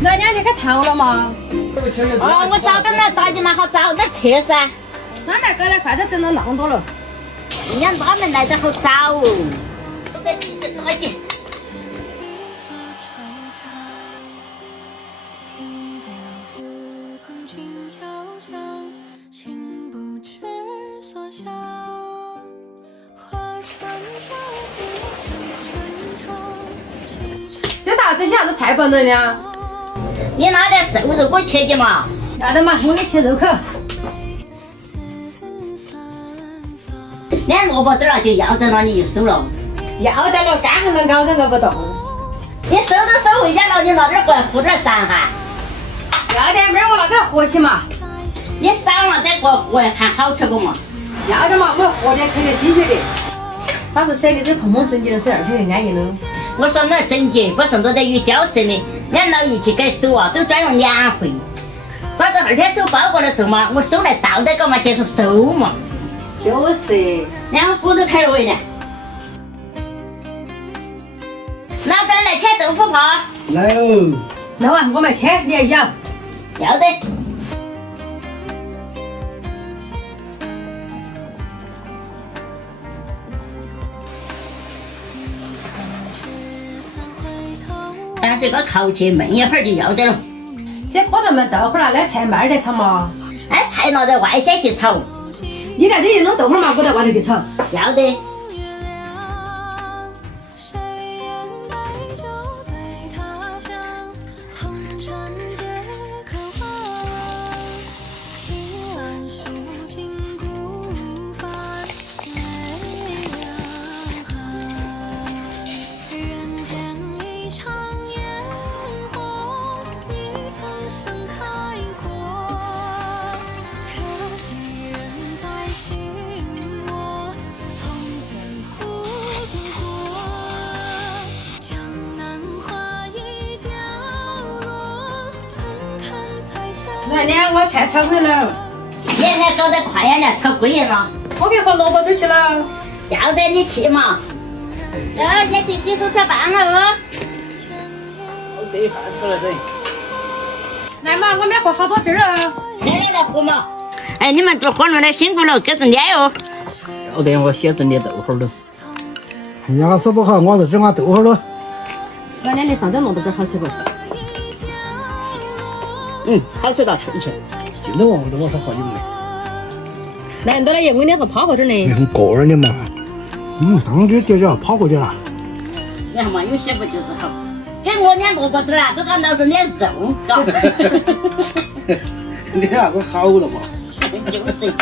那2天该烫了嘛？哦，我早点来打你嘛，好早点去噻。俺们搞点快点整了那么多了。人家他们来的好早哦。都在急着打紧。这啥子些啥子菜包人呢？你拿点瘦肉给我切切嘛。要得嘛，我给切肉口。连萝卜籽儿就要得了，你又收了。要得了，干还能熬都熬不动。你收都收回家了，你拿点过来和点散哈。要得，明儿我拿点和起嘛。你少拿点过和，还好吃不嘛？要得嘛，我和点吃点新鲜的。啥子舍的这碰碰神经的水儿，肯定安逸的。我说那整洁，不是我在鱼胶色的，两老一起给收啊，都专用年会。咋子2天收包裹的时候嘛，我收来倒得搞嘛，接着收嘛。就是。2壶都开了喂的。拿点来切豆腐泡。来哦。那完我们切，你还咬？要得。但是个烤去焖一会儿就要得了。这火上焖豆腐了，那菜慢点炒嘛。哎，菜拿在外先去炒。你在这里弄豆腐嘛，我在外头去炒。要得。来，2锅菜炒好了。你搞得快呀，你炒贵了。我给放萝卜汁去了。要得，你去嘛。你去洗手吃饭了哦。我这一饭炒了整。来嘛，我们和好多汁了。切来喝嘛。哎，你们做活弄的辛苦了，给着撵哟。要得，我先整点豆腐了。牙齿不好，我是整下豆腐了。老娘你上这萝卜汁好吃不？好吃到吃去。进到我的我说好久没。难得了，我那个泡好点的。很过儿的嘛。当时就叫跑过去了。你看嘛，有些不就是好？给我点萝卜汁啊，都搞到着点肉，嘎。你啥子好了嘛？就是。